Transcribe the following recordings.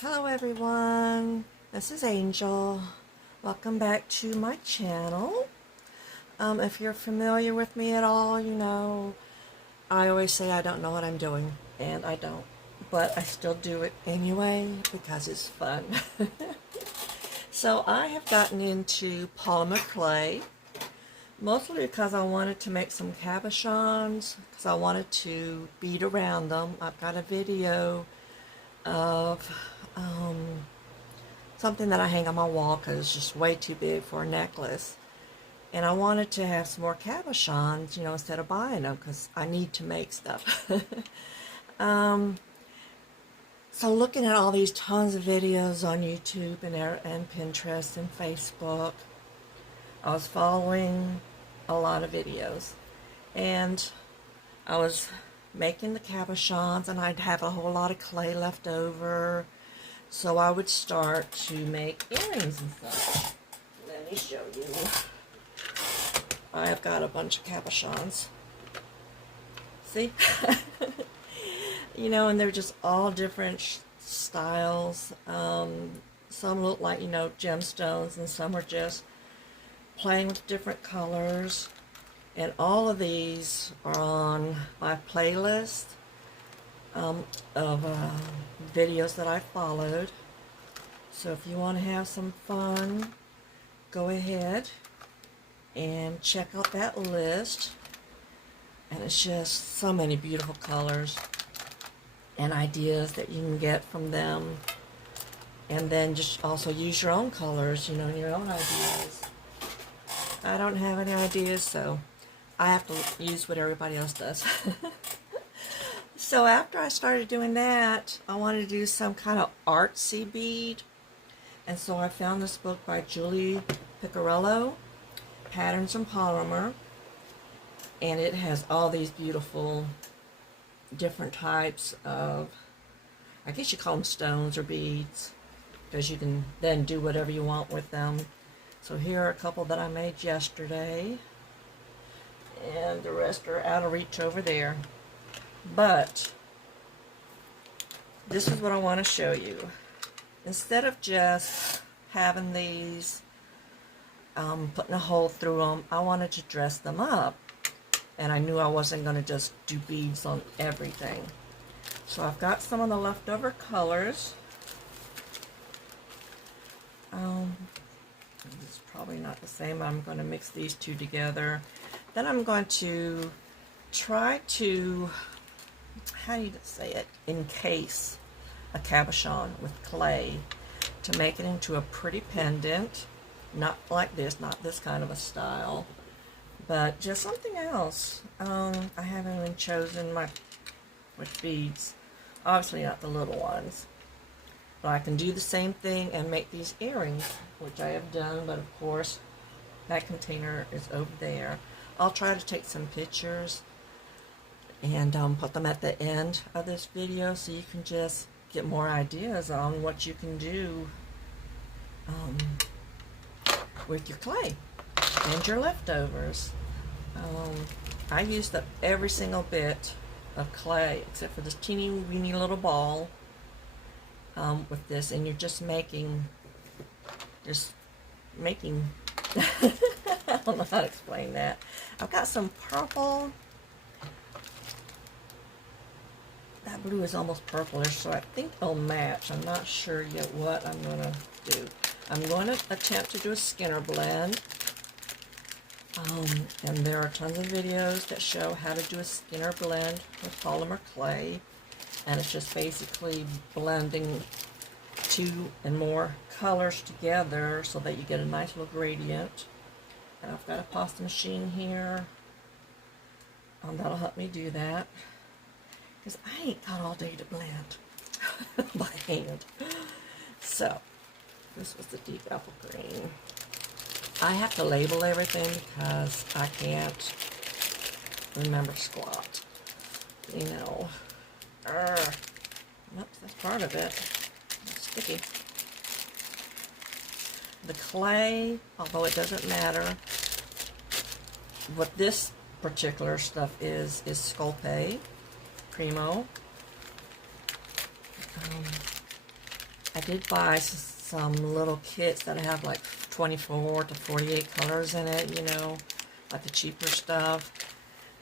Hello everyone, this is Angel. Welcome back to my channel. If you're familiar with me at all, you know I always say I don't know what I'm doing, and I don't, but I still do it anyway because it's fun. So I have gotten into polymer clay, mostly because I wanted to make some cabachons, because I wanted to bead around them. I've got a video of something that I hang on my wall because it's just way too big for a necklace. And I wanted to have some more cabachons, you know, instead of buying them because I need to make stuff. So looking at all these tons of videos on YouTube and Pinterest and Facebook, I was following a lot of videos. And I was making the cabachons, and I'd have a whole lot of clay left over. So I would start to make earrings and stuff. Let me show you. I have got a bunch of cabachons. See? You know, and they're just all different styles. Some look like, you know, gemstones, and some are just playing with different colors. And all of these are on my playlist of videos that I followed. So if you want to have some fun, go ahead and check out that list. And it's just so many beautiful colors and ideas that you can get from them. And then just also use your own colors, you know, your own ideas. I don't have any ideas, so I have to use what everybody else does. So after I started doing that, I wanted to do some kind of artsy bead. And so I found this book by Julie Piccarello, Patterns in Polymer. And it has all these beautiful different types of, I guess you call them stones or beads, because you can then do whatever you want with them. So here are a couple that I made yesterday. And the rest are out of reach over there. But this is what I want to show you. Instead of just having these, putting a hole through them, I wanted to dress them up. And I knew I wasn't going to just do beads on everything. So I've got some of the leftover colors. It's probably not the same. I'm going to mix these two together. Then I'm going to try to, how do you say it, encase a cabochon with clay to make it into a pretty pendant. Not like this, not this kind of a style, but just something else. I haven't even chosen which beads. Obviously not the little ones. But I can do the same thing and make these earrings, which I have done, but of course that container is over there. I'll try to take some pictures and put them at the end of this video so you can just get more ideas on what you can do with your clay and your leftovers. I used up every single bit of clay except for this teeny weeny little ball with this, and you're just making I don't know how to explain that. I've got some purple. That blue is almost purplish, so I think they'll match. I'm not sure yet what I'm going to do. I'm going to attempt to do a Skinner blend. And there are tons of videos that show how to do a Skinner blend with polymer clay. And it's just basically blending two and more colors together so that you get a nice little gradient. And I've got a pasta machine here. That'll help me do that. Because I ain't got all day to blend by hand. So, this was the deep apple green. I have to label everything because I can't remember squat. You know. Oops, that's part of it. It's sticky. The clay, although it doesn't matter, what this particular stuff is Sculpey Primo. I did buy some little kits that have like 24 to 48 colors in it, you know, like the cheaper stuff.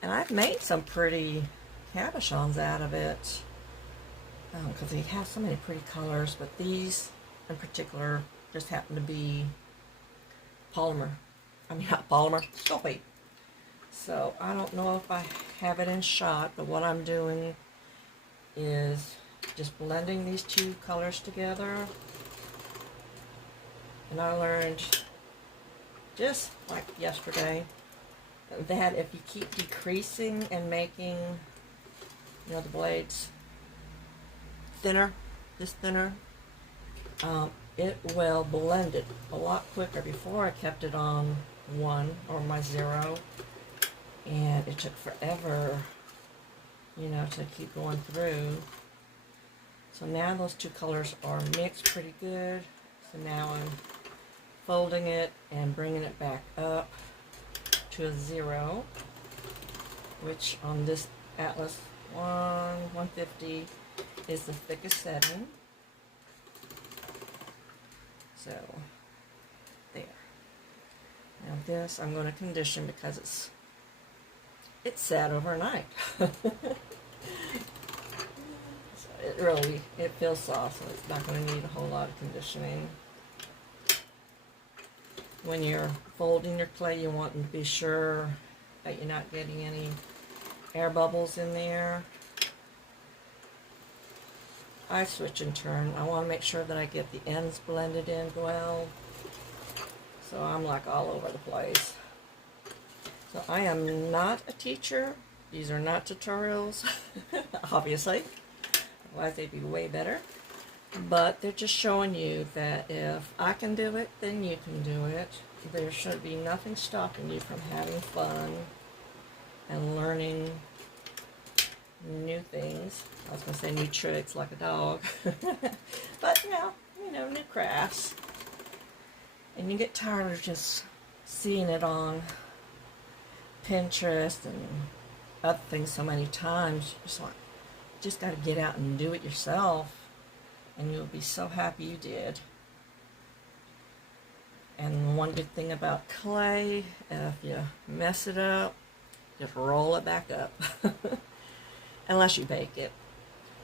And I've made some pretty cabachons out of it because they have so many pretty colors, but these in particular just happen to be polymer. I mean, not polymer, sulfate. So I don't know if I have it in shot, but what I'm doing is just blending these two colors together. And I learned just like yesterday that if you keep decreasing and making, you know, the blades thinner, it will blend it a lot quicker. Before I kept it on 1 or my 0, and it took forever, you know, to keep going through. So now those two colors are mixed pretty good. So now I'm folding it and bringing it back up to a 0, which on this Atlas 150 is the thickest setting. So there. Now this I'm going to condition because it's sat overnight. So it feels soft, so it's not going to need a whole lot of conditioning. When you're folding your clay, you want to be sure that you're not getting any air bubbles in there. I switch and turn. I want to make sure that I get the ends blended in well. So I'm like all over the place. So I am not a teacher. These are not tutorials, obviously. Otherwise they'd be way better. But they're just showing you that if I can do it, then you can do it. There should be nothing stopping you from having fun and learning new things. I was going to say new tricks like a dog. But yeah, you know, new crafts. And you get tired of just seeing it on Pinterest and other things so many times. Just got to get out and do it yourself. And you'll be so happy you did. And one good thing about clay, if you mess it up, just roll it back up. Unless you bake it.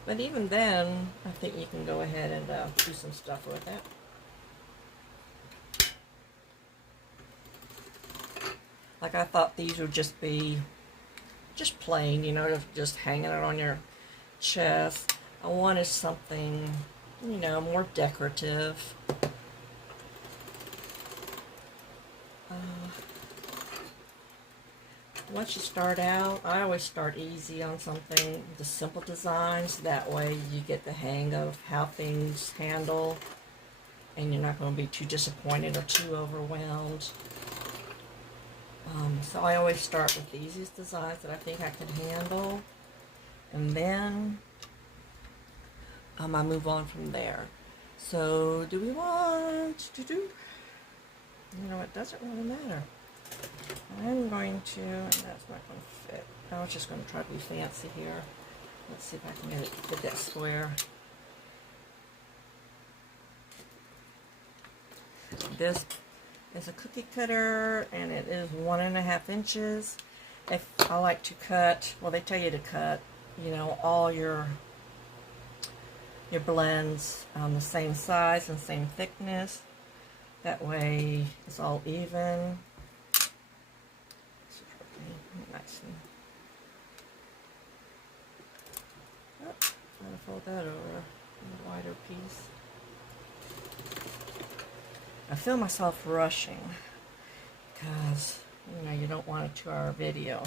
But even then, I think you can go ahead and do some stuff with it. Like I thought these would just be just plain, you know, just hanging it on your chest. I wanted something, you know, more decorative. Once you start out, I always start easy on something, the simple designs. That way you get the hang of how things handle and you're not going to be too disappointed or too overwhelmed. So I always start with the easiest designs that I think I can handle, and then I move on from there. So do we want to do, you know, it doesn't really matter. I'm going to, and that's not going to fit. I was just going to try to be fancy here. Let's see if I can get it to fit that square. This is a cookie cutter, and it is 1.5 inches. I like to cut, well, they tell you to cut, you know, all your blends the same size and same thickness. That way it's all even. Nice. Oh, trying to fold that over a wider piece. I feel myself rushing because, you know, you don't want a 2-hour video.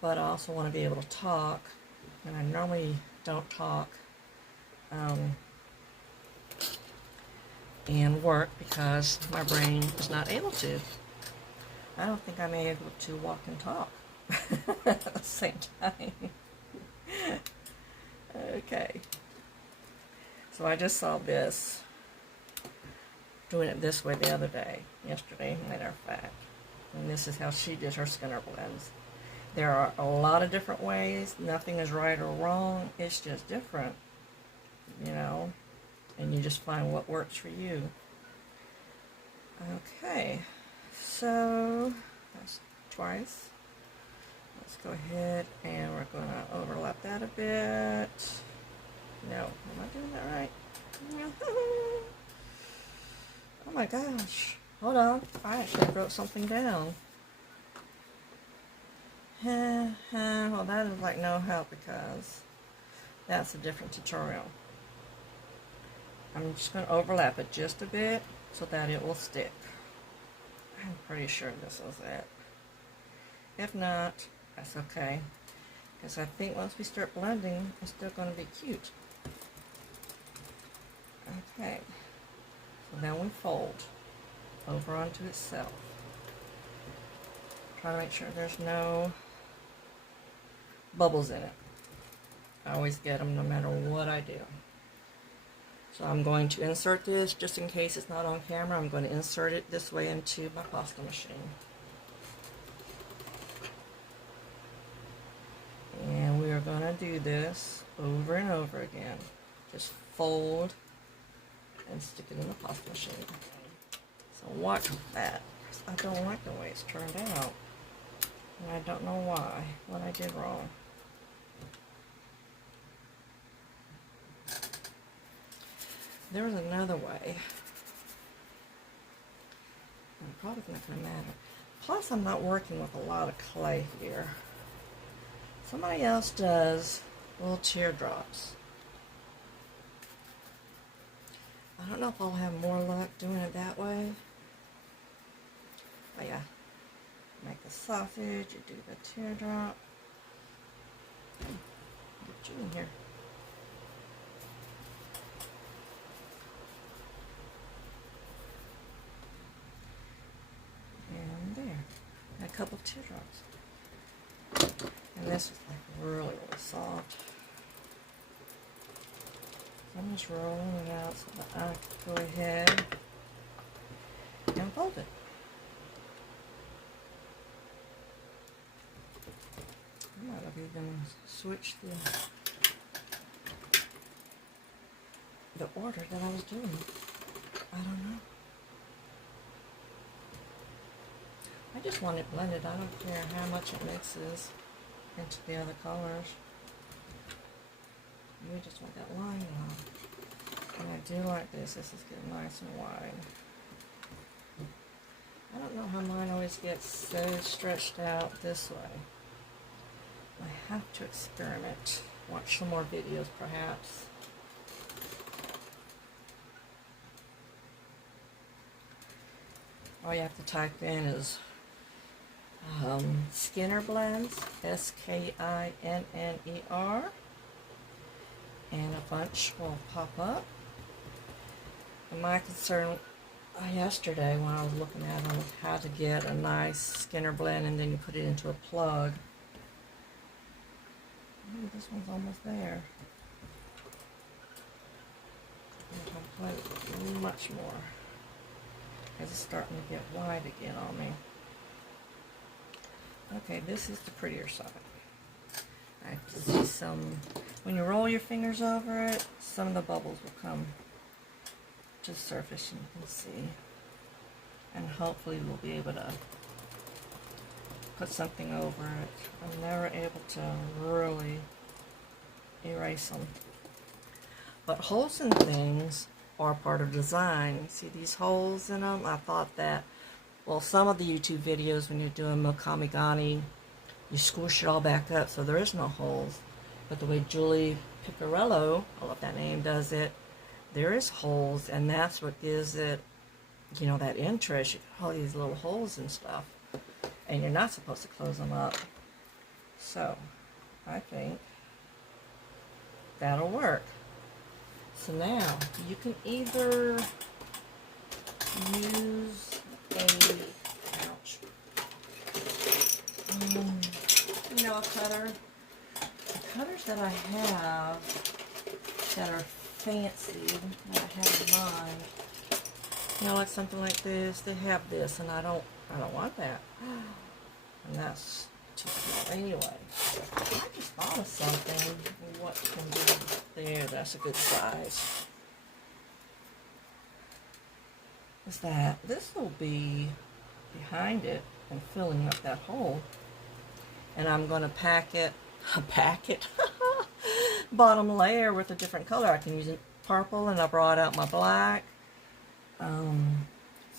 But I also want to be able to talk, and I normally don't talk and work because my brain is not able to. I don't think I'm able to walk and talk at the same time. Okay. So I just saw this, doing it this way the other day, yesterday, matter of fact. And this is how she did her Skinner blends. There are a lot of different ways. Nothing is right or wrong. It's just different, you know. you just find what works for you. Okay, so that's twice. Let's go ahead and we're going to overlap that a bit. No, am I doing that right? Oh my gosh. Hold on. I actually wrote something down. Well, that is like no help because that's a different tutorial. I'm just going to overlap it just a bit so that it will stick. I'm pretty sure this is it. If not, that's okay. Because I think once we start blending, it's still going to be cute. Okay. So then we fold over onto itself. Try to make sure there's no bubbles in it. I always get them no matter what I do. So I'm going to insert this just in case it's not on camera. I'm going to insert it this way into my pasta machine. And we are going to do this over and over again. Just fold and stick it in the pasta machine. So watch that. I don't like the way it's turned out. And I don't know why, what I did wrong. There was another way. Probably not going to matter. Plus, I'm not working with a lot of clay here. Somebody else does little teardrops. I don't know if I'll have more luck doing it that way. But yeah, make the sausage, you do the teardrop. Get you in here. And there, and a couple of teardrops. And this is like really, really soft. So I'm just rolling it out so that I can go ahead and fold it. I might have even switched the order that I was doing. I don't know. I just want it blended. I don't care how much it mixes into the other colors. We just want that line on. And I do like this. This is getting nice and wide. I don't know how mine always gets so stretched out this way. I have to experiment. Watch some more videos perhaps. All you have to type in is Skinner blends, S-K-I-N-N-E-R, and a bunch will pop up. And my concern yesterday when I was looking at them was how to get a nice Skinner blend and then you put it into a plug. Ooh, this one's almost there. I'm going to much more because it's starting to get wide again on me. Okay, this is the prettier side. I can see some, when you roll your fingers over it, some of the bubbles will come to the surface and you can see. And hopefully we'll be able to put something over it. I'm never able to really erase them. But holes in things are part of design. See these holes in them? I thought that, well, some of the YouTube videos when you're doing mokamigani, you squish it all back up so there is no holes. But the way Julie Picarello, I love that name, does it, there is holes, and that's what gives it, you know, that interest. You got all these little holes and stuff, and you're not supposed to close them up. So, I think that'll work. So now, you can either use a, ouch, you know, a cutter. The cutters that I have that are fancy, that I have in mind, you know, like something like this, they have this, and I don't want that. And that's too small anyway. I just thought of something, what can be there, that's a good size. is that this will be behind it and filling up that hole. And I'm going to pack it, bottom layer with a different color. I can use purple, and I brought out my black. So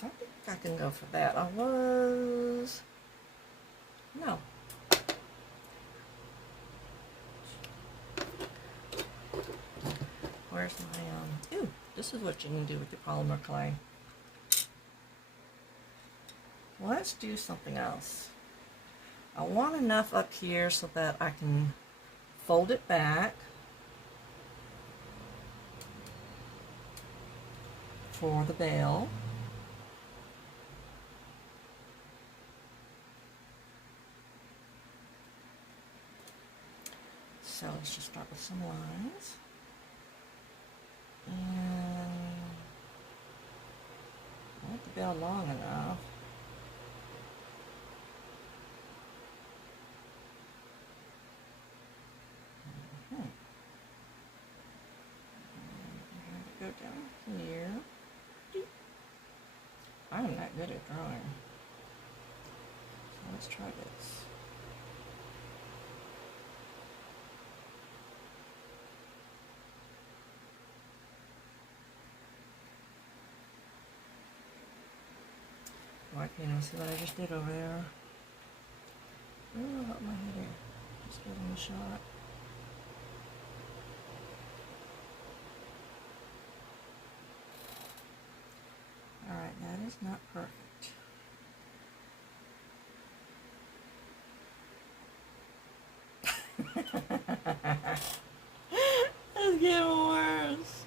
I think I can go for that. No. Where's my, ooh, this is what you can do with your polymer clay. Let's do something else. I want enough up here so that I can fold it back for the bell. So let's just start with some lines. And I want the bell long enough. Go down here. I'm not good at drawing. So let's try this. Why can't I see what I just did over there? Oh, help my head here. Just give him a shot. Alright, that is not perfect. It's getting worse.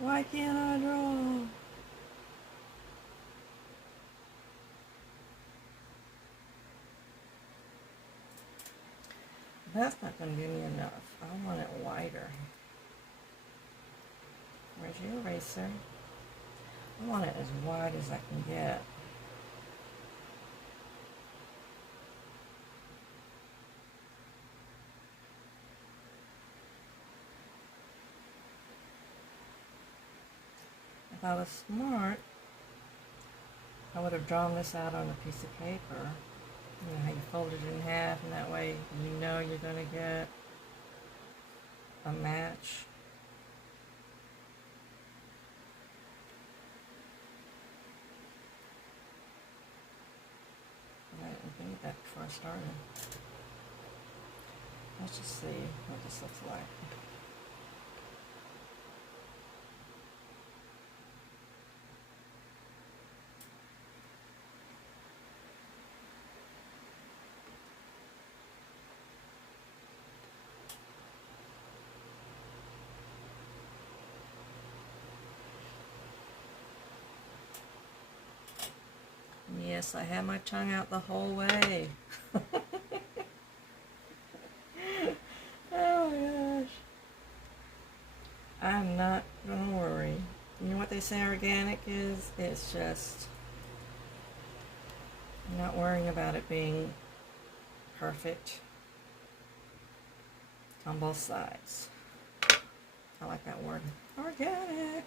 Why can't I draw? That's not going to give me enough. I want it wider. Where's your eraser? I want it as wide as I can get. If I was smart, I would have drawn this out on a piece of paper. You know how you fold it in half, and that way you know you're going to get a match. I didn't think of that before I started. Let's just see what this looks like. Yes, I had my tongue out the whole way. Oh my gosh. I'm not going to worry. You know what they say organic is? It's just, I'm not worrying about it being perfect on both sides. I like that word. Organic.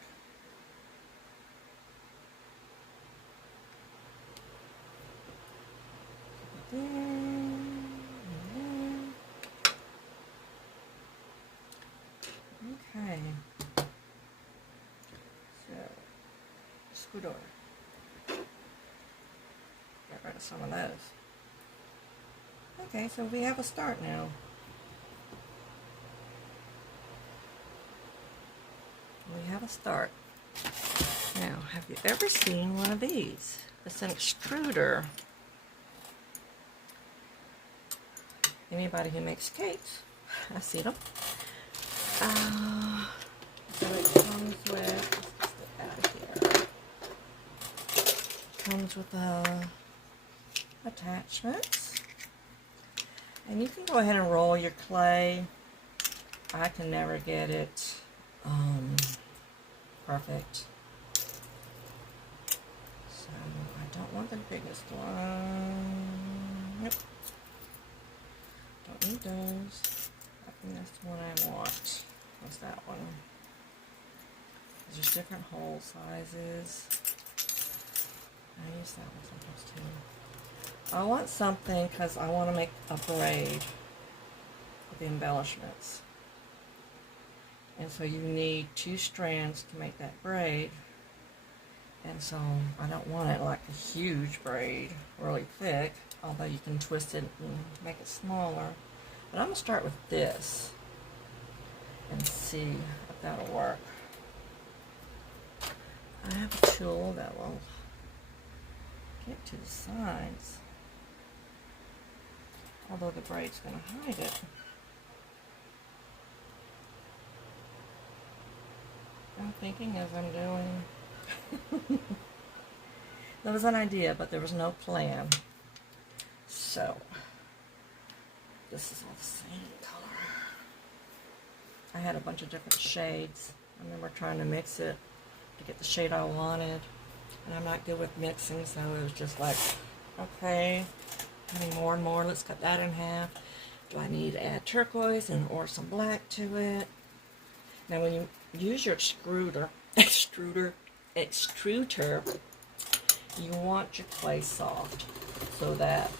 There, okay. So, scoot over. Get rid of some of those. Okay, so we have a start now. We have a start. Now, have you ever seen one of these? It's an extruder. Anybody who makes cakes, I see them. So it comes with, let's get out of here. Comes with attachments. And you can go ahead and roll your clay. I can never get it perfect. So I don't want the biggest one. Nope. Don't need those. I think that's the one I want. What's that one? There's different hole sizes. I use that one sometimes too. I want something because I want to make a braid with the embellishments. And so you need 2 strands to make that braid. And so I don't want it like a huge braid, really thick, although you can twist it and make it smaller. But I'm going to start with this and see if that'll work. I have a tool that will get to the sides, although the braid's going to hide it. I'm thinking as I'm doing. There was an idea, but there was no plan. So, this is all the same color. I had a bunch of different shades. I remember trying to mix it to get the shade I wanted. And I'm not good with mixing, so it was just like, okay, having more and more, let's cut that in half. Do I need to add turquoise or some black to it? Now when you use your extruder, you want your clay soft so that,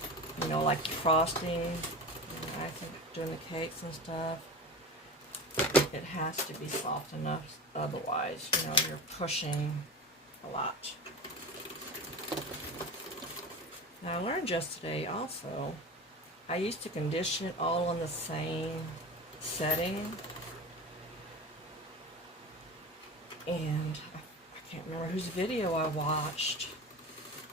you know, like frosting, I think doing the cakes and stuff, it has to be soft enough, otherwise, you know, you're pushing a lot. Now I learned yesterday also, I used to condition it all on the same setting, and I can't remember whose video I watched,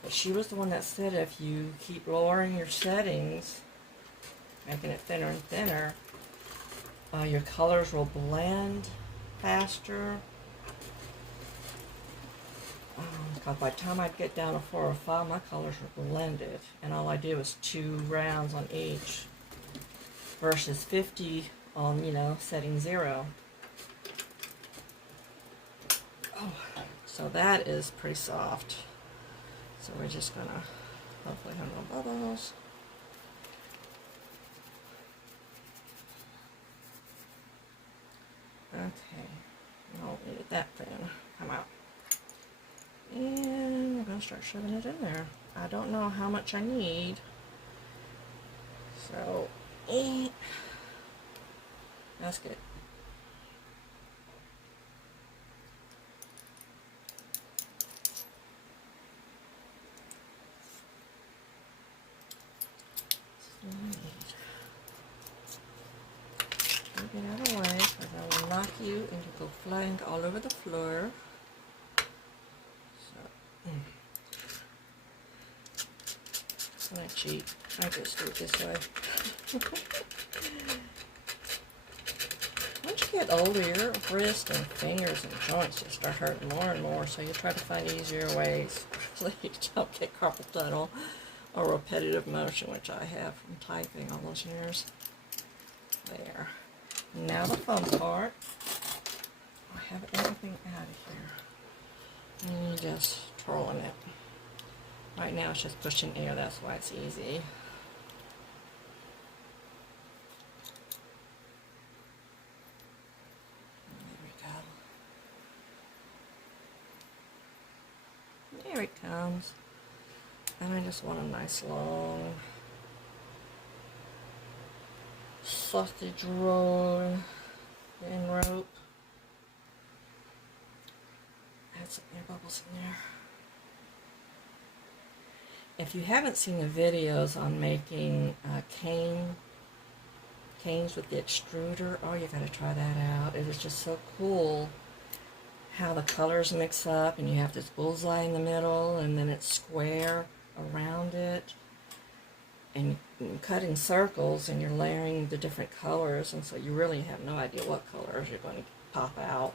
but she was the one that said if you keep lowering your settings, making it thinner and thinner, your colors will blend faster. Because by the time I get down to 4 or 5, my colors are blended, and all I do is 2 rounds on each, versus 50 on, you know, setting 0. Oh, so that is pretty soft. So we're just gonna hopefully have no bubbles. Okay, no, we need that thin. Come out. And we're going to start shoving it in there. I don't know how much I need. So, that's good. Get out of the way, because I will knock you and you go flying all over the floor. So, when I cheat, I just do it this way. Once you get older, your wrists and fingers and joints just start hurting more and more, so you try to find easier ways so you don't get carpal tunnel or repetitive motion, which I have from typing all those years. There. Now the fun part. I have everything out of here. And you just twirling it. Right now it's just pushing air, that's why it's easy. There we go. There it comes. And I just want a nice long sausage roll in rope. Add some air bubbles in there. If you haven't seen the videos on making canes with the extruder, oh, you gotta try that out. It is just so cool how the colors mix up, and you have this bullseye in the middle, and then it's square around it, and you're cutting circles, and you're layering the different colors, and so you really have no idea what colors you're going to pop out,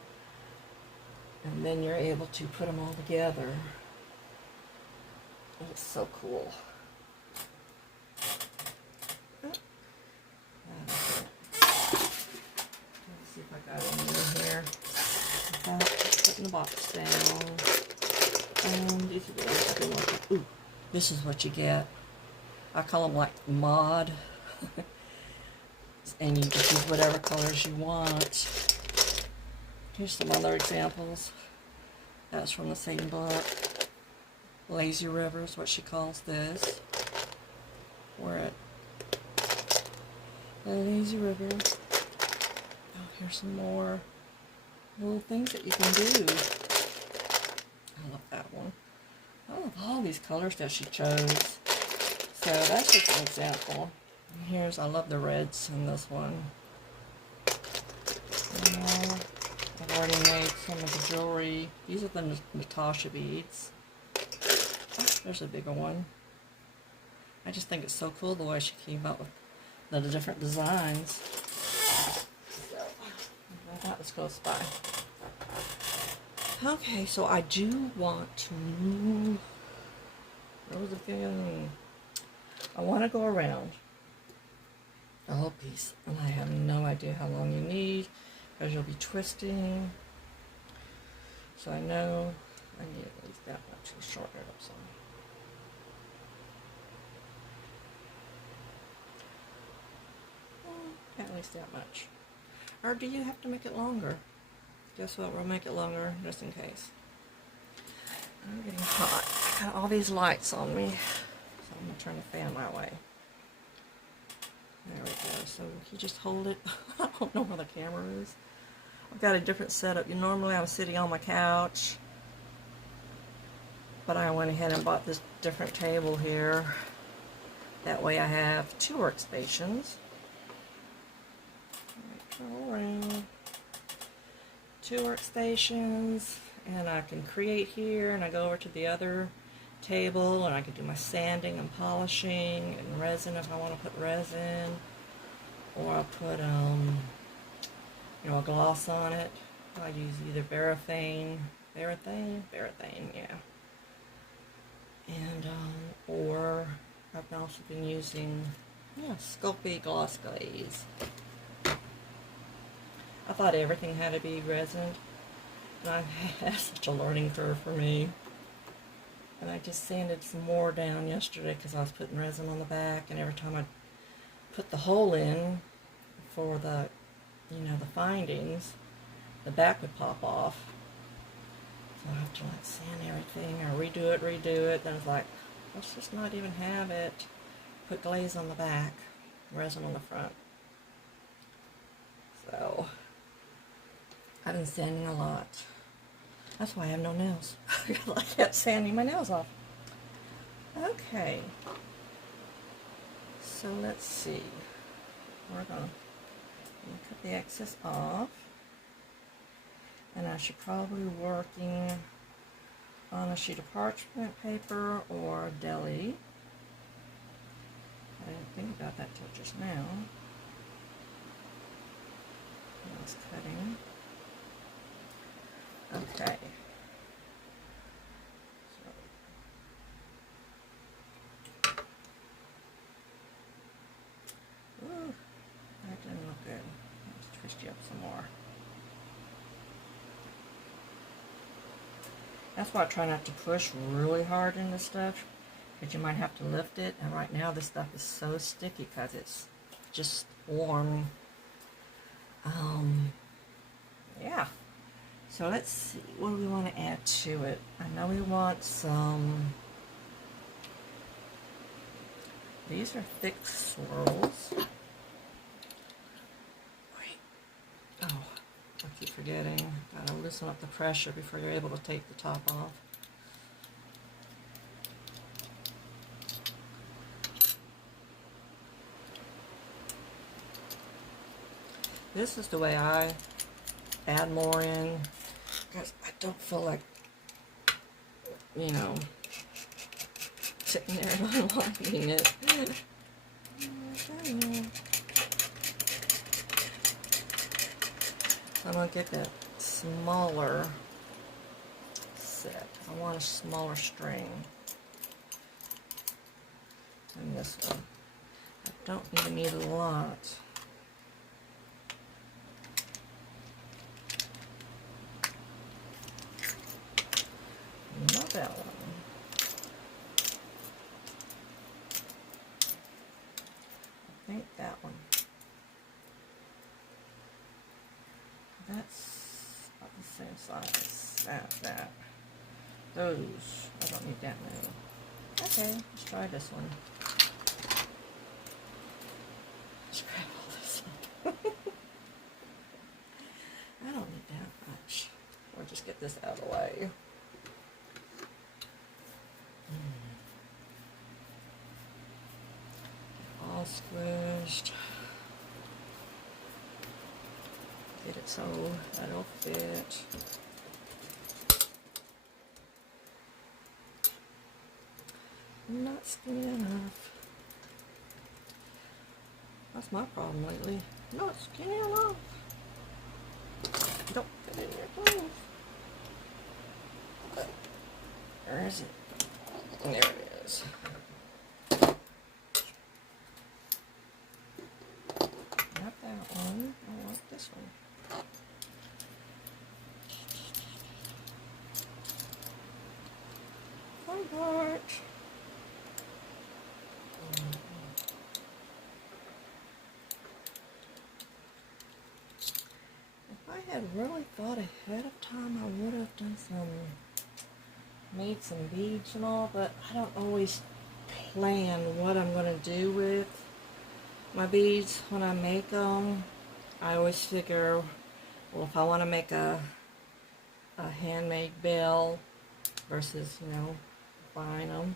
and then you're able to put them all together. It's so cool. Let's see if I got any in here without putting the box down. And these are the ones I've been looking. Ooh, this is what you get. I call them like mod. And you just use whatever colors you want. Here's some other examples. That's from the same book. Lazy River is what she calls this. We're at the Lazy River. Oh, here's some more little things that you can do. I love that one. I love all these colors that she chose. So that's just an example. And here's, I love the reds in this one. I've already made some of the jewelry. These are the Natasha beads. Oh, there's a bigger one. I just think it's so cool the way she came up with the different designs. So, that was close by. Okay, so I do want to, where was it going? I want to go around the whole piece, and I have no idea how long you need, because you'll be twisting. So I know I need at least that much to shorten it up some. At least that much. Or do you have to make it longer? Guess what? We'll make it longer just in case. I'm getting hot. I got all these lights on me. So I'm going to turn the fan my way. There we go. So you just hold it. I don't know where the camera is. I've got a different setup. Normally I'm sitting on my couch. But I went ahead and bought this different table here. That way I have two workstations. Go around. Two workstations. And I can create here, and I go over to the other table, and I can do my sanding and polishing and resin if I want to put resin, or I'll put you know, a gloss on it. I use either Varathane, yeah, and or I've also been using Sculpey Gloss Glaze. I thought everything had to be resined. And I've had such a learning curve for me. And I just sanded some more down yesterday because I was putting resin on the back, and every time I put the hole in for the, you know, the findings, the back would pop off. So I have to like sand everything or redo it. Then it's like, let's just not even have it. Put glaze on the back, resin on the front. So I've been sanding a lot. That's why I have no nails. I kept sanding my nails off. Okay. So let's see. We're going to cut the excess off. And I should probably be working on a sheet of parchment paper or deli. I didn't think about that till just now. I was cutting. Okay. Ooh, that didn't look good. Let's twist you up some more. That's why I try not to push really hard in this stuff, because you might have to lift it. And right now this stuff is so sticky because it's just warm. Yeah. So let's see, what do we want to add to it? I know we want some, these are thick swirls. Wait, oh, I keep forgetting. Gotta loosen up the pressure before you're able to take the top off. This is the way I add more in, because I don't feel like, you know, sitting there and unlocking it. So I'm going to get that smaller set. I want a smaller string than this one. I don't even need a lot. Not that one. I think that one. That's fine. That. Those. I don't need that many. Okay, let's try this one. Let's grab all this one. I don't need that much. We'll just get this out of the way. All squished. Get it so that'll fit. Not skinny enough. That's my problem lately. Not skinny enough. Don't fit in your clothes. Where is it? There it is. Not that one. I want this one. Fun part. If I had really thought ahead of time, I would have done made some beads and all, but I don't always plan what I'm going to do with my beads when I make them. I always figure, well, if I want to make a handmade bell versus, you know, buying them,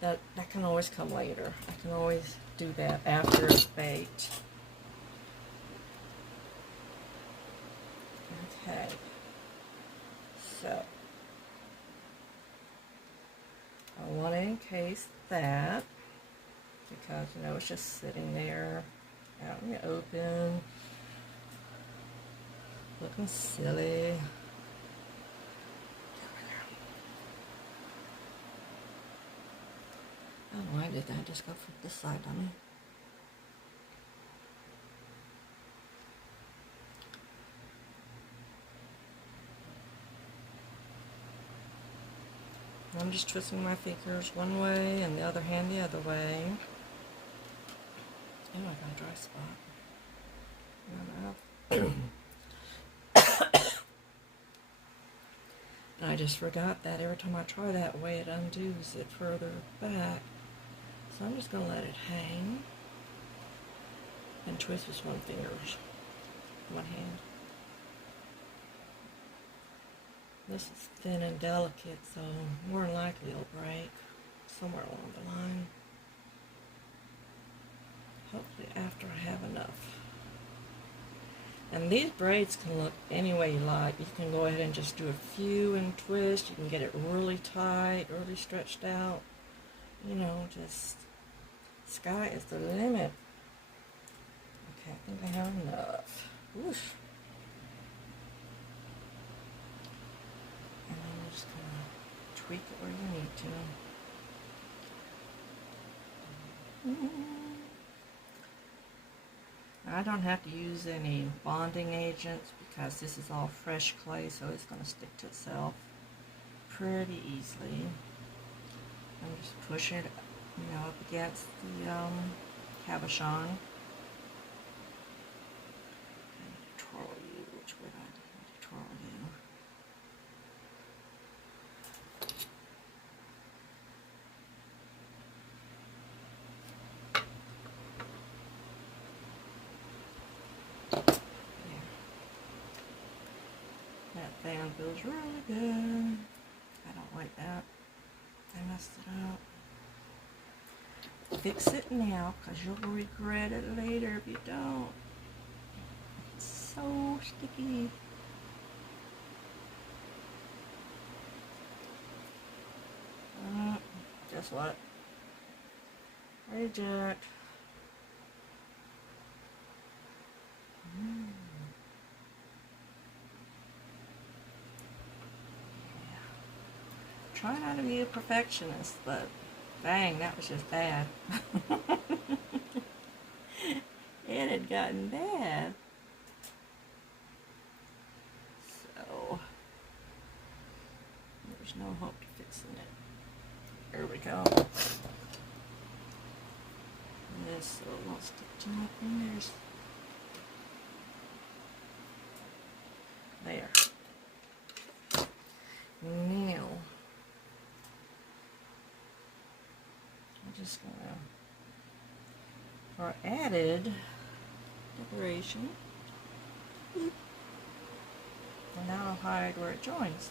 that can always come later. I can always do that after it's baked. Okay, so I want to encase that because, you know, it's just sitting there out in the open, looking silly. Oh, why did that just go flip this side on me? I'm just twisting my fingers one way and the other hand the other way. Oh, I got a dry spot. And I just forgot that every time I try that way, it undoes it further back. So I'm just going to let it hang and twist with one hand. This is thin and delicate, so more than likely it'll break somewhere along the line. Hopefully after I have enough. And these braids can look any way you like. You can go ahead and just do a few and twist. You can get it really tight, really stretched out. You know, just sky is the limit. Okay, I think I have enough. Oof. And then you're just gonna tweak it where you need to. I don't have to use any bonding agents because this is all fresh clay, so it's going to stick to itself pretty easily. I'm just pushing it, you know, up against the cabachon. I need to twirl you. Which way do I need to twirl you? That fan feels really good. I don't like that. I messed it up. Fix it now, because you'll regret it later if you don't. It's so sticky. Guess what? Reject. Try not to be a perfectionist, but dang, that was just bad. It had gotten bad. So, there's no hope to fixing it. There we go. This won't stick to my fingers. There. just gonna, for added decoration, and now I'll hide where it joins.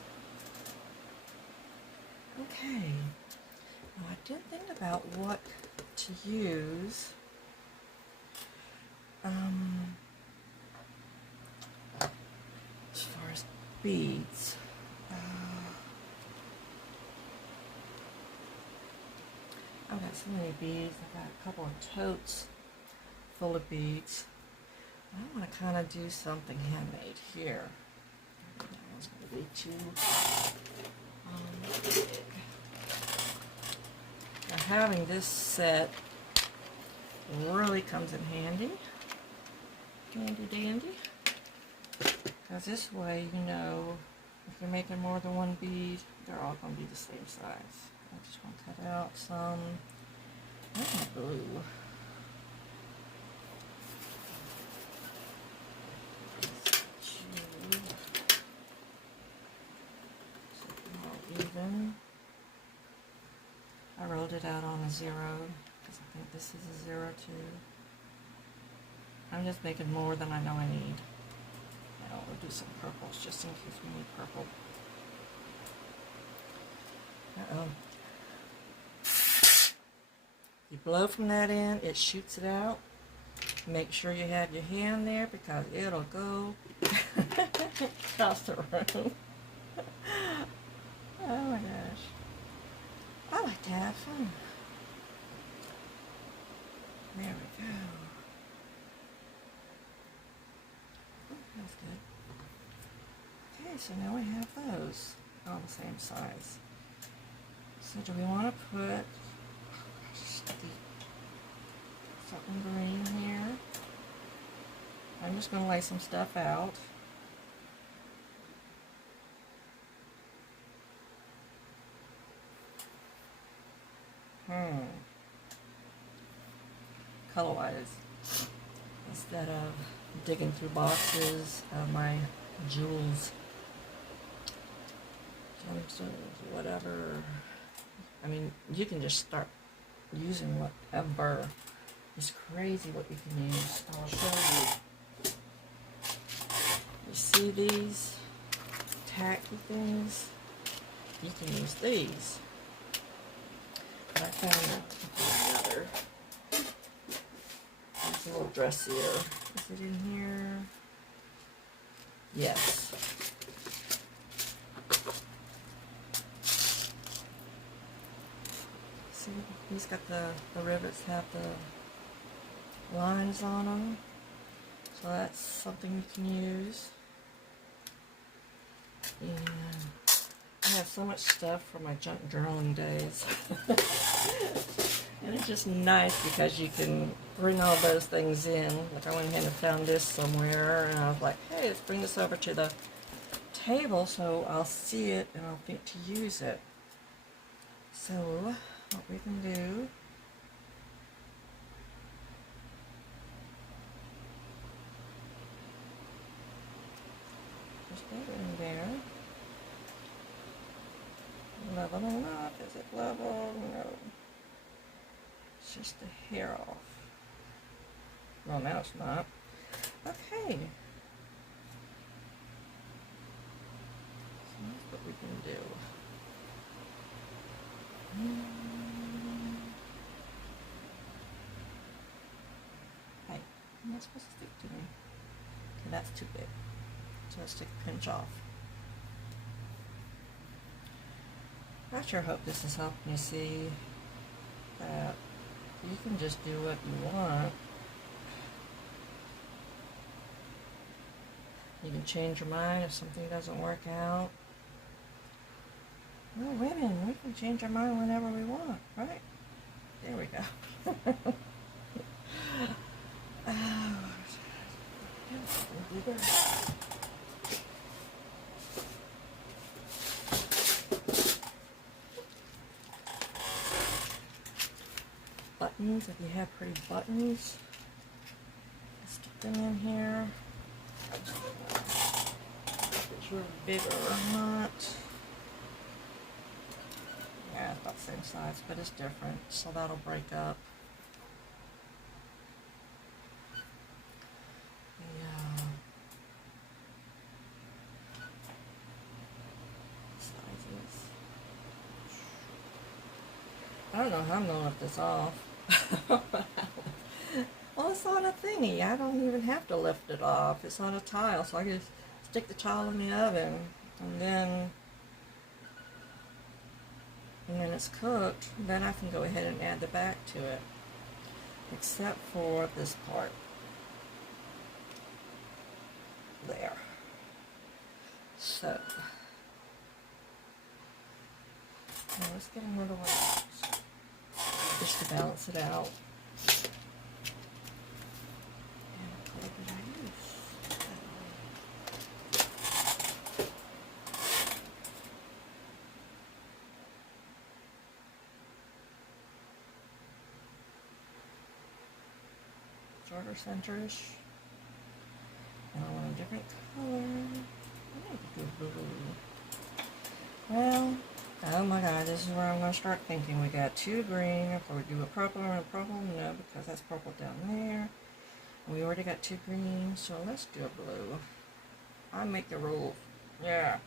Okay, well, I did think about what to use. As far as beads, I've got so many beads. I've got a couple of totes full of beads. I want to kind of do something handmade here. That one's going to be too big. Now, having this set really comes in handy. Handy dandy. Because this way, you know, if you're making more than one bead, they're all going to be the same size. I just want to cut out some blue. All even. I rolled it out on a 0 because I think this is a 0 too. I'm just making more than I know I need. Now we'll do some purples just in case we need purple. You blow from that end, it shoots it out. Make sure you have your hand there because it'll go across the room. Oh my gosh. I like to have fun. There we go. Oh, that's good. Okay, so now we have those all the same size. So do we want to put something green here? I'm just going to lay some stuff out. Color-wise, instead of digging through boxes of my jewels, gemstones, whatever. I mean, you can just start using whatever. It's crazy what you can use. I'll show you. You see these tacky things? You can use these. But I found another. It's a little dressier. Is it in here? Yes. See, these got the rivets have the lines on them. So that's something you can use. And I have so much stuff from my junk journaling days. And it's just nice because you can bring all those things in. Like I went ahead and found this somewhere and I was like, hey, let's bring this over to the table so I'll see it and I'll think to use it. So what we can do just put it in there. Level or not? Is it level? No. It's just a hair off. Well, now it's not. Okay. So that's what we can do. Hey, I'm not supposed to stick to me. Okay, that's too big. So let's take a pinch off. I sure hope this is helping you see that you can just do what you want. You can change your mind if something doesn't work out. We're women. We can change our mind whenever we want, right? There we go. Buttons, if you have pretty buttons, stick them in here. If you're big or not. Yeah, I was about to say same size, but it's different, so that'll break up. Yeah. Sizes. I don't know how I'm gonna lift this off. Well, it's on a thingy. I don't even have to lift it off. It's on a tile, so I just stick the tile in the oven, and then when it's cooked, then I can go ahead and add the back to it, except for this part. There. So, now let's get another one just to balance it out. And what color did I use? Shorter centerish. And I want a different color. I need to do blue. Well, oh my god, this is where I'm going to start thinking. We got two green. If we do a purple and a purple, no, because that's purple down there. We already got two green, so let's do a blue. I make the rules. Yeah.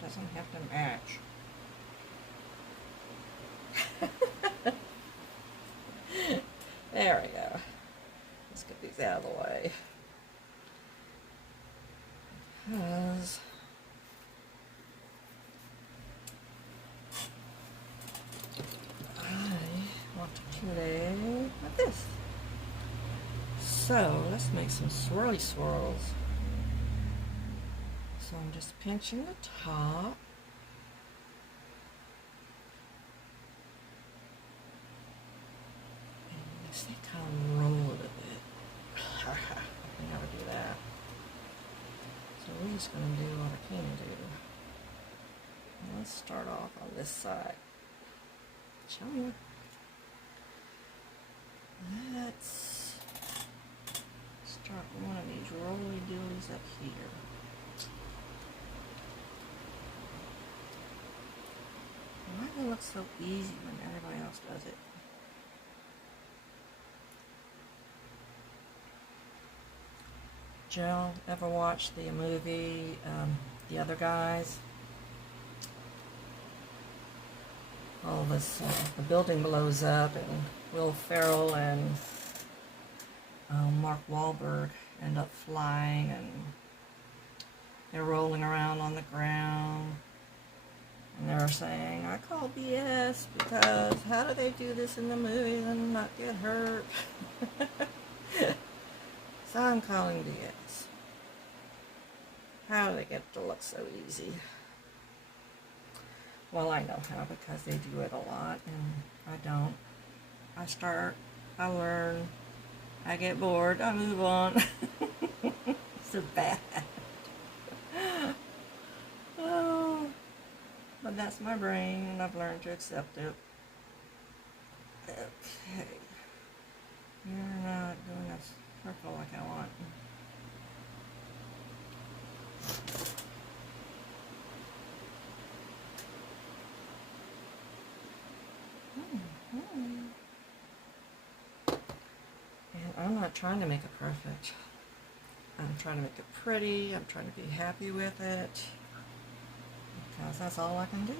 Doesn't have to match. There we go. Let's get these out of the way. Because I want to play with this. So let's make some swirly swirls. So I'm just pinching the top. They kind of roll it a bit. I can never do that. So we're just going to do what I can do. And let's start off on this side. Show me. Let's start one of these roly doolies up here. Why does it look so easy when everybody else does it? Jill, ever watched the movie, The Other Guys? All this, the building blows up, and Will Ferrell and Mark Wahlberg end up flying, and they're rolling around on the ground, and they're saying, I call BS, because how do they do this in the movie and not get hurt? So I'm calling BS. How do they get it to look so easy? Well, I know how, because they do it a lot, and I don't. I start, I learn, I get bored, I move on. So bad. Oh, but that's my brain, and I've learned to accept it. Okay. You're not doing this circle like I want. And I'm not trying to make it perfect. I'm trying to make it pretty. I'm trying to be happy with it, because that's all I can do.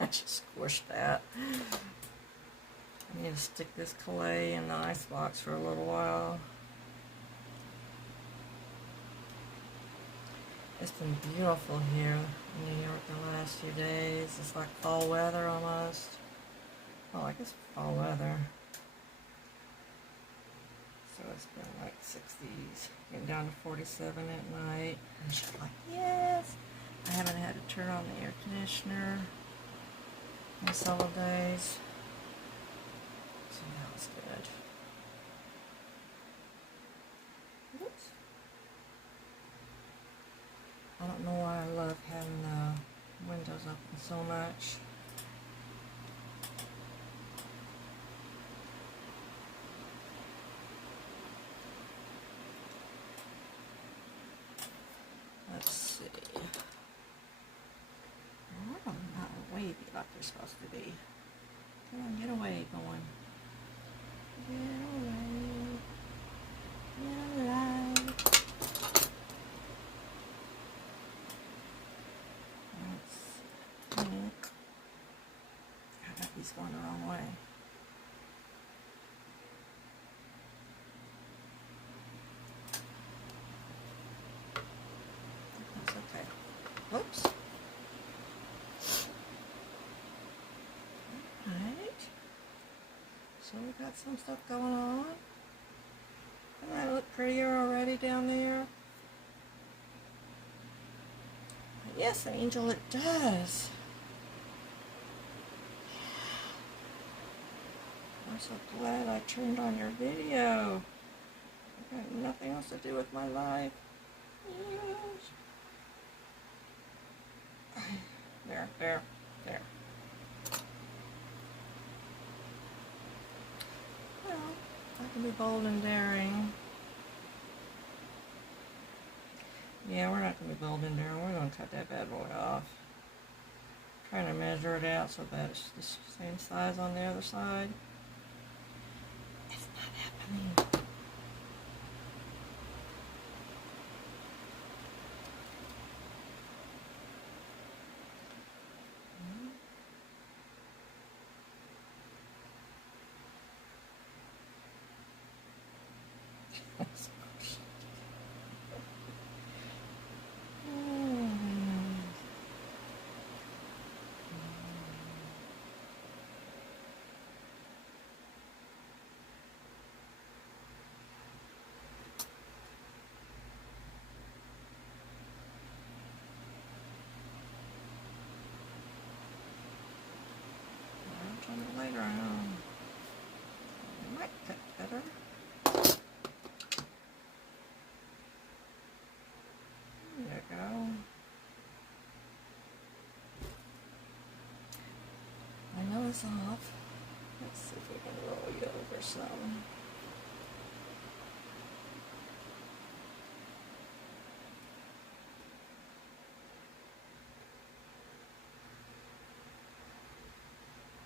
I just squished that. I need to stick this clay in the icebox for a little while. It's been beautiful here in New York the last few days. It's like fall weather almost. Well, I guess fall weather. So it's been like 60s, getting down to 47 at night. And she's like, yes! I haven't had to turn on the air conditioner in several days. So that was good. Oops. I don't know why I love having the windows open so much. you're supposed to be. Come on, get away, going. Get away. Get away. That's pink. I got these going the wrong way. That's okay. Whoops. Alright. So we got some stuff going on. Doesn't that look prettier already down there? Yes, Angel, it does. I'm so glad I turned on your video. I got nothing else to do with my life. Yes. There. Well, I can be bold and daring. Yeah, we're not going to be bold and daring. We're going to cut that bad boy off. Trying to measure it out so that it's the same size on the other side. It's not happening. Later on. It might cut better. There you go. I know it's off. Let's see if we can roll you over some.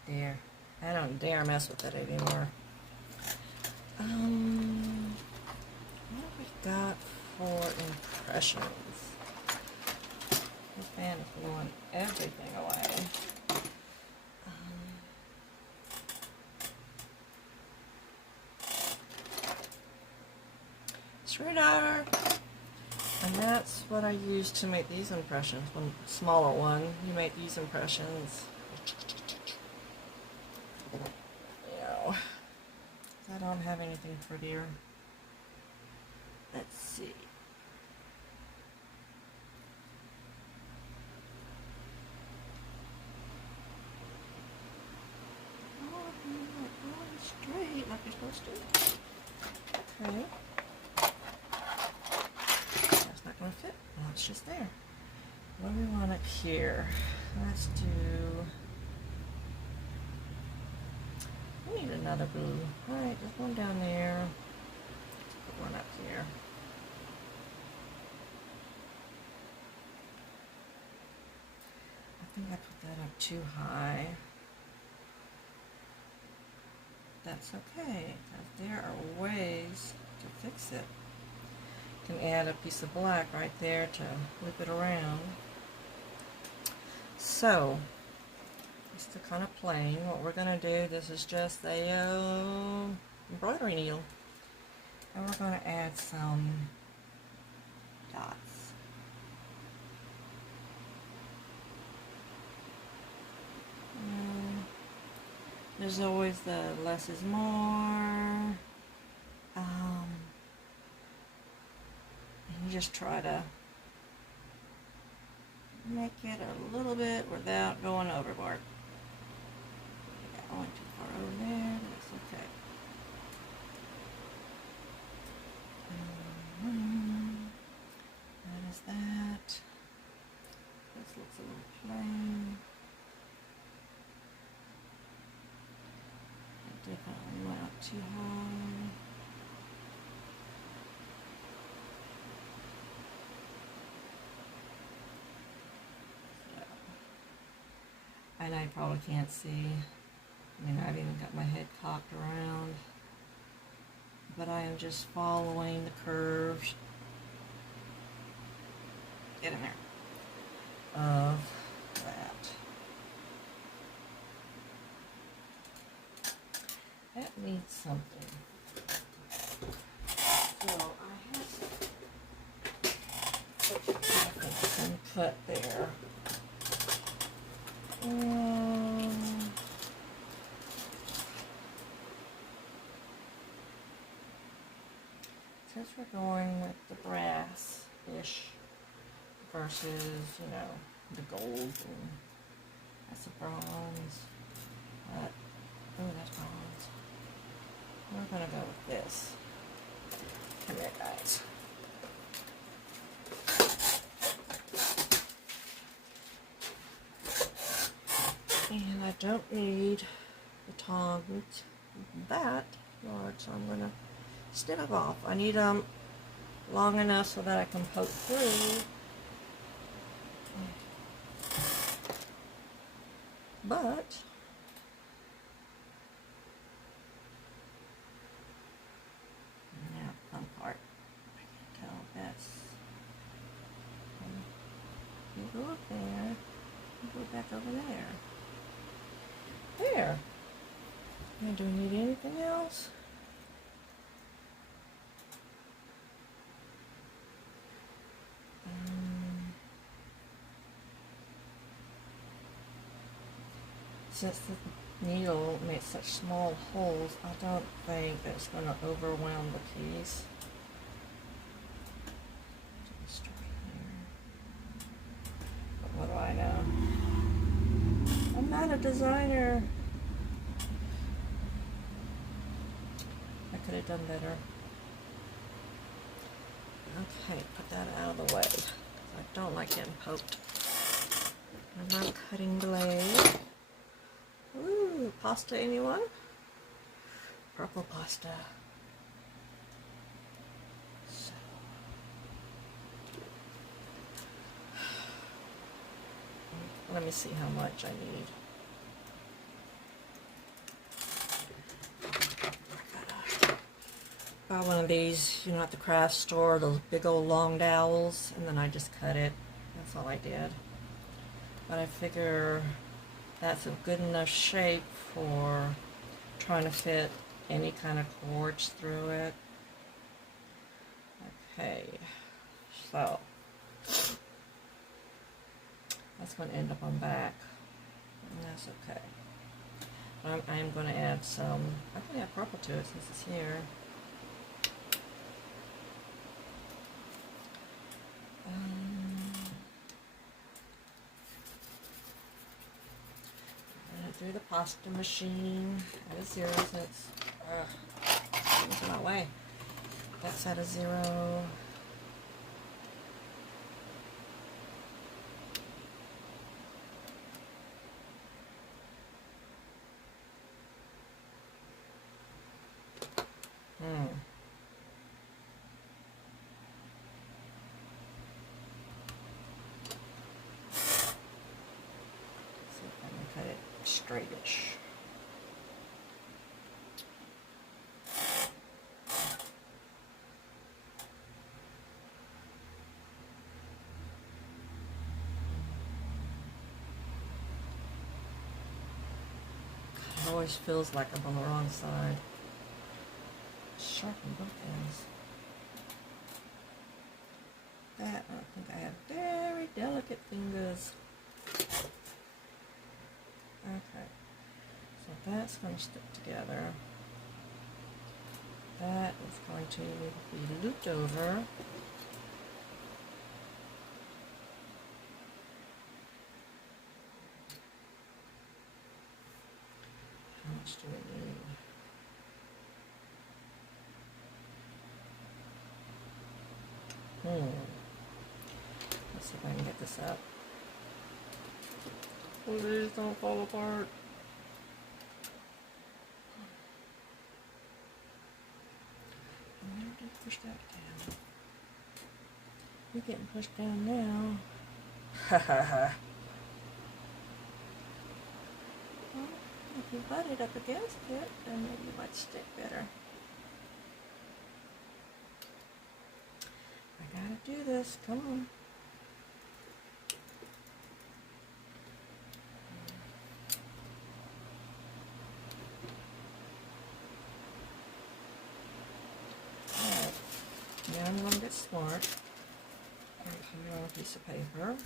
There. I don't dare mess with it anymore. What have we got for impressions? This fan is blowing everything away. Screwdriver. And that's what I use to make these impressions. One smaller one, you make these impressions. I don't have anything prettier. Let's see. Oh, straight like you're supposed to. Okay. That's not going to fit. Well, it's just there. What do we want up here? Let's do... We need another blue. Alright, there's one down there. Let's put one up here. I think I put that up too high. That's okay, because there are ways to fix it. You can add a piece of black right there to whip it around. So, just to kind of plain, what we're going to do, this is just a embroidery needle. And we're going to add some dots. There's always the less is more. And you just try to make it a little bit without going overboard. I went too far over there, but it's okay. That is that. This looks a little plain. I definitely went up too high. And I probably can't see. I mean, I've even got my head cocked around. But I am just following the curves. Get in there. Of that. That needs something. So I have some put there. Since we're going with the brass-ish versus, you know, the gold, and that's a bronze. But, oh, that's bronze. We're gonna go with this. Come here, guys. And I don't need the tongs that large, so I'm gonna snip them off. I need them long enough so that I can poke through. But now, fun part. I can tell that's. You go up there. You go back over there. There. And do we need anything else? Since the needle makes such small holes, I don't think that it's going to overwhelm the piece. But what do I know? I'm not a designer. I could have done better. Okay, put that out of the way. I don't like getting poked. I'm not cutting blade. Ooh, pasta, anyone? Purple pasta. So. Let me see how much I need. Buy one of these, you know, at the craft store, those big old long dowels, and then I just cut it. That's all I did. But I figure that's a good enough shape for trying to fit any kind of cords through it. Okay, so that's going to end up on back, and that's okay. I am going to add some, I can add purple to it since it's here. Through the pasta machine at a 0 since it's in my way. That's at a 0. Straightish. It always feels like I'm on the wrong side. Sharpen both ends. That, I think I have very delicate fingers. Okay, so that's going to stick together. That is going to be looped over. How much do we need? Let's see if I can get this up. Please don't fall apart. I'm going to push that down. You're getting pushed down now. Ha ha ha. if you butt it up against it, then maybe it might stick better. I gotta do this, come on. Alright, now I'm gonna get smart. I'm gonna put it on a piece of paper.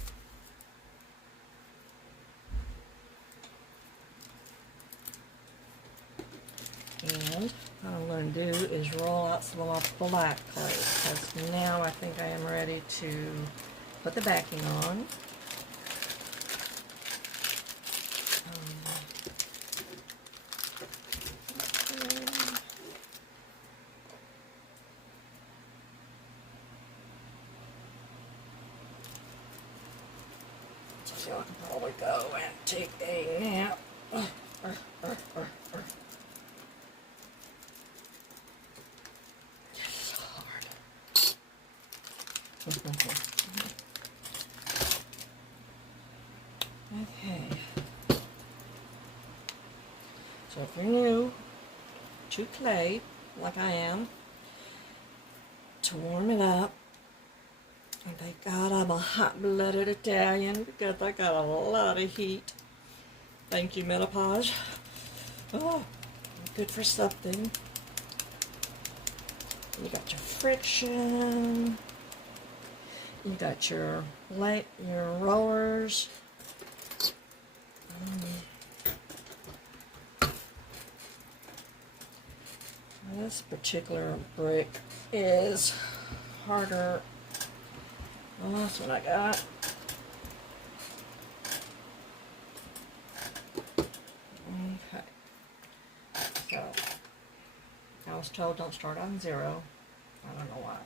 And what I'm going to do is roll out some of my black clay, because now I think I am ready to put the backing on. So I can probably go and take a nap. Okay. So if you're new to clay, like I am, to warm it up, and thank God I'm a hot-blooded Italian because I got a lot of heat. Thank you, menopause. Oh, good for something. You got your friction. You got your rollers. This particular brick is harder than the last one I got. Okay. So, I was told don't start on 0. I don't know why.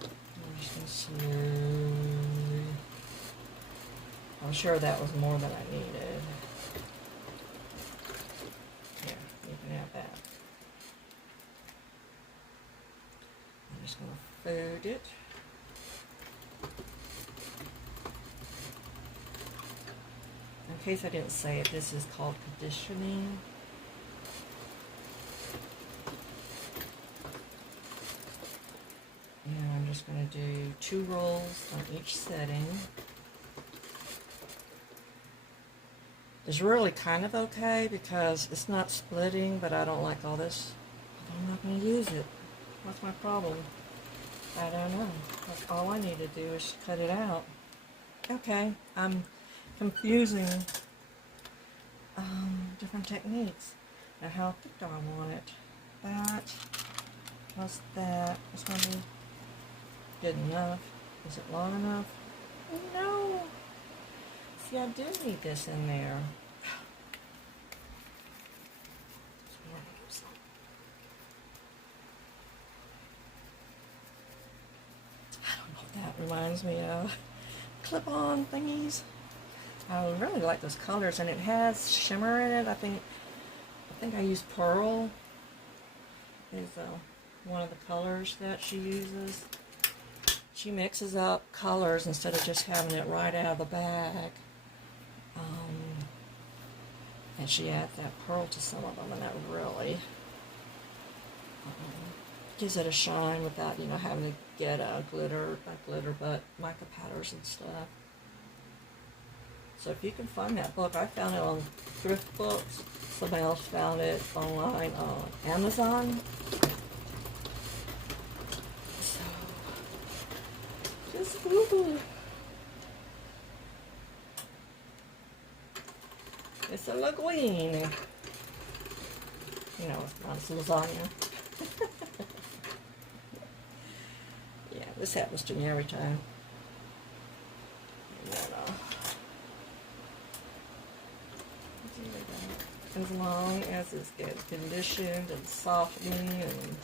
I'm just going to slowly. I'm sure that was more than I needed. Here, you can have that. I'm just going to fold it. In case I didn't say it, this is called conditioning. And I'm just going to do 2 rolls on each setting. It's really kind of okay because it's not splitting, but I don't like all this. I'm not going to use it. What's my problem? I don't know. That's all I need to do is cut it out. Okay, I'm confusing different techniques. Now how thick do I want it? That plus that is going to be good enough. Is it long enough? No. See, I do need this in there. I don't know what that reminds me of. Clip-on thingies. I really like those colors, and it has shimmer in it. I think I used pearl. Is one of the colors that she uses. She mixes up colors instead of just having it right out of the bag. And she adds that pearl to some of them, and that really gives it a shine without, you know, having to get glitter, not glitter, but mica powders and stuff. So if you can find that book, I found it on thrift books. Somebody else found it online on Amazon. So just Google it. It's a linguine. You know, it's lasagna. Yeah, this happens to me every time. As long as it's good conditioned and softening, and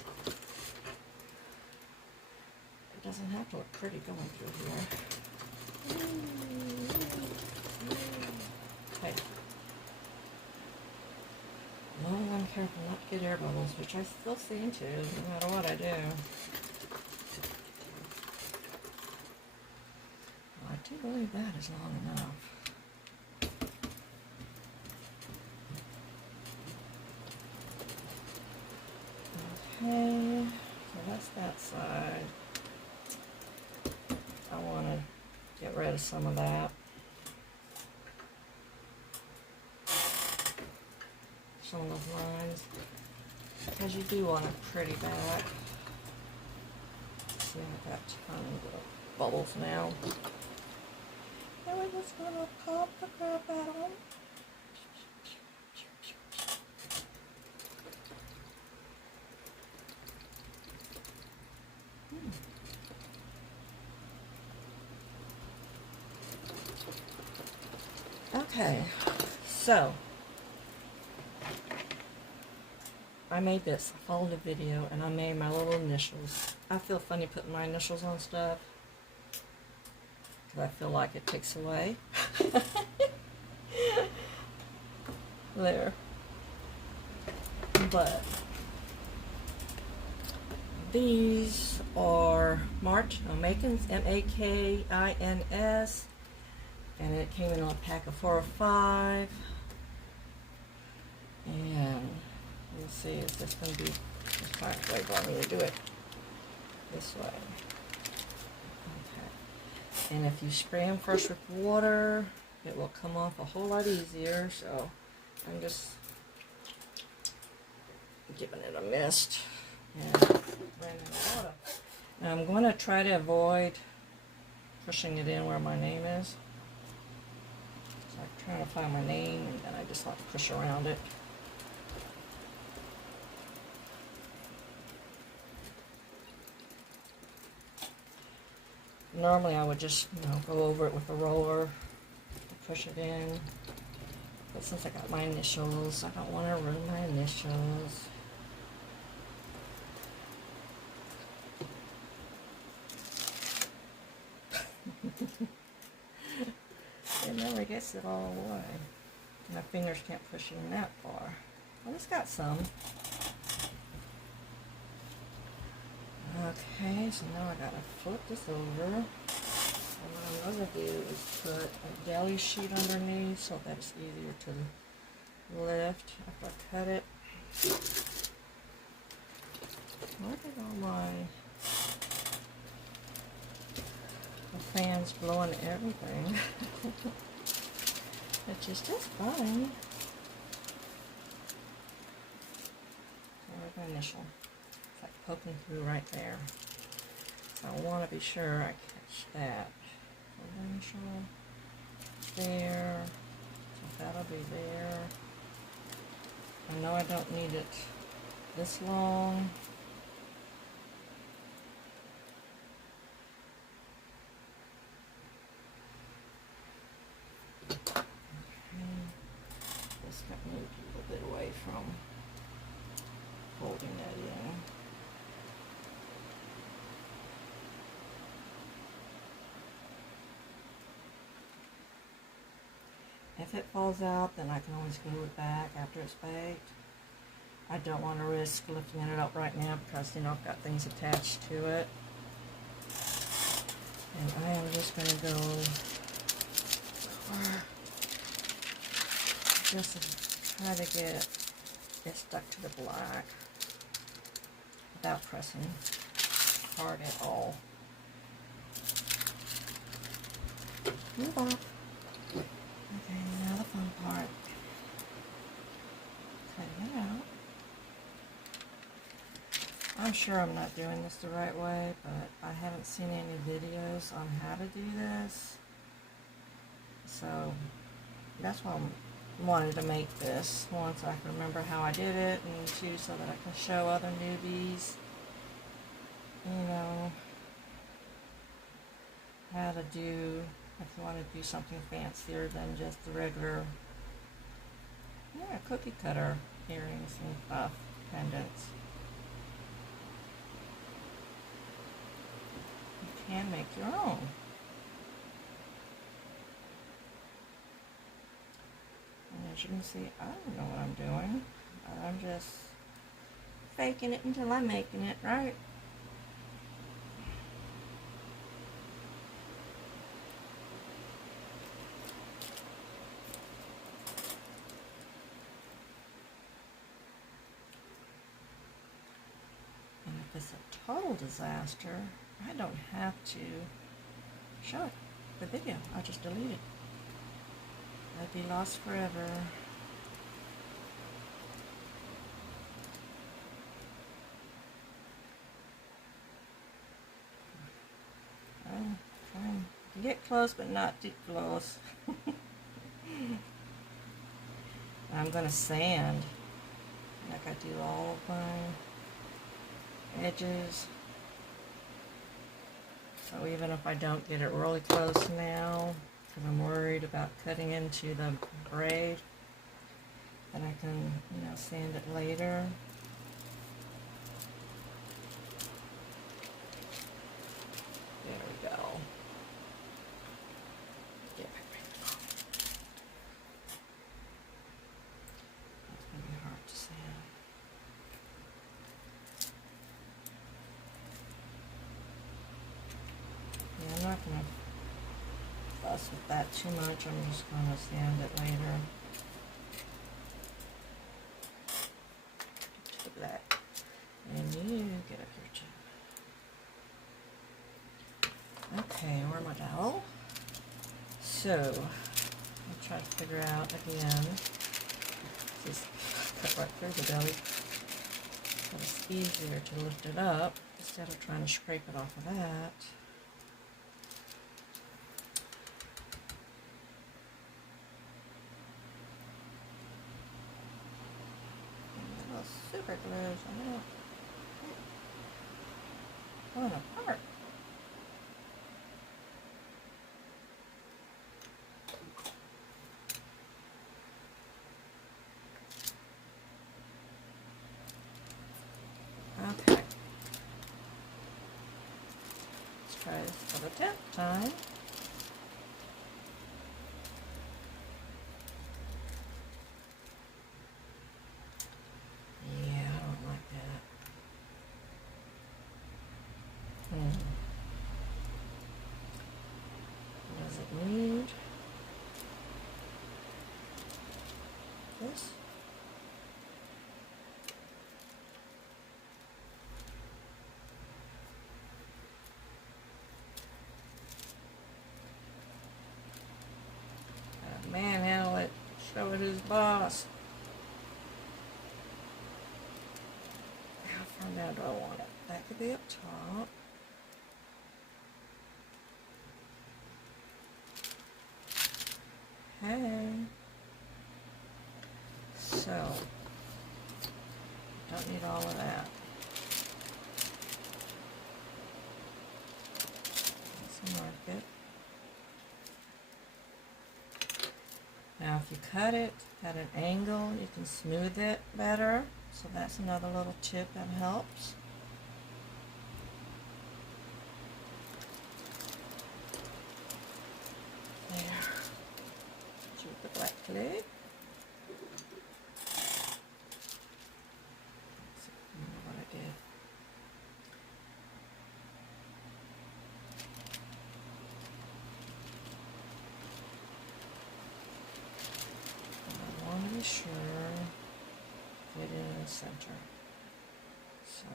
it doesn't have to look pretty going through here. Okay. As long as I'm careful not to get air bubbles, which I still seem to, no matter what I do. Well, I do believe that is long enough. Okay, so that's that side. I want to get rid of some of that. Some of those lines. Because you do want a pretty back. See, I've got tons of bubbles now. And we're just going to pop the crap out of them. Okay, so I made this. I followed a video and I made my little initials. I feel funny putting my initials on stuff because I feel like it takes away. There. But these are marked, Makins, M-A-K-I-N-S, and it came in a pack of 4 or 5. And we'll see, is this going to be, this time way for me to do it this way. Okay. And if you spray them first with water, it will come off a whole lot easier. So I'm just giving it a mist and running the water. Now I'm going to try to avoid pushing it in where my name is. So I'm trying to find my name and then I just like to push around it. Normally I would just, go over it with a roller, push it in. But since I got my initials, I don't want to ruin my initials. It never gets it all away. My fingers can't push in that far. Well, it's got some. Okay, so now I gotta flip this over. And what I'm gonna do is put a deli sheet underneath so that it's easier to lift after I cut it. Look at all my fans blowing everything. Which is just fine. There's my initial. It's like poking through right there. So I want to be sure I catch that. So initial there. So that'll be there. I know I don't need it this long. Just got moved a little bit away from holding that in. If it falls out, then I can always glue it back after it's baked. I don't want to risk lifting it up right now because, I've got things attached to it. And I am just going to go just to try to get it stuck to the black without pressing hard at all. Move on. Okay, now the fun part. Cutting it out. I'm sure I'm not doing this the right way, but I haven't seen any videos on how to do this. So that's why I wanted to make this once I can remember how I did it, and too so that I can show other newbies, how to do, if you want to do something fancier than just the regular, cookie cutter earrings and stuff, pendants. You can make your own. And as you can see, I don't know what I'm doing. I'm just faking it until I'm making it, right? it's a total disaster, I don't have to show it, the video. I'll just delete it. I'd be lost forever. I'm trying to get close, but not too close. I'm going to sand, like I do all of my edges. So even if I don't get it really close now, because I'm worried about cutting into the braid, then I can, sand it later. There we go. Yeah. That's going to be hard to sand. Yeah, I'm not going to fuss with that too much. I'm just going to sand it later. To the black. And you get up here too. Okay, where am I now? So, I'll try to figure out again. Just cut right through the belly. But it's easier to lift it up instead of trying to scrape it off of that. Super glue, so I'm going apart. Okay. Let's try this for the 10th time. Does it need this? Manhandle it, show it his boss. How far down do I want it? That could be up top. Hey. So, don't need all of that. Let's mark it. Now if you cut it at an angle, you can smooth it better. So that's another little tip that helps. There. With the black clay. What I did. I want to be sure fit in the center. So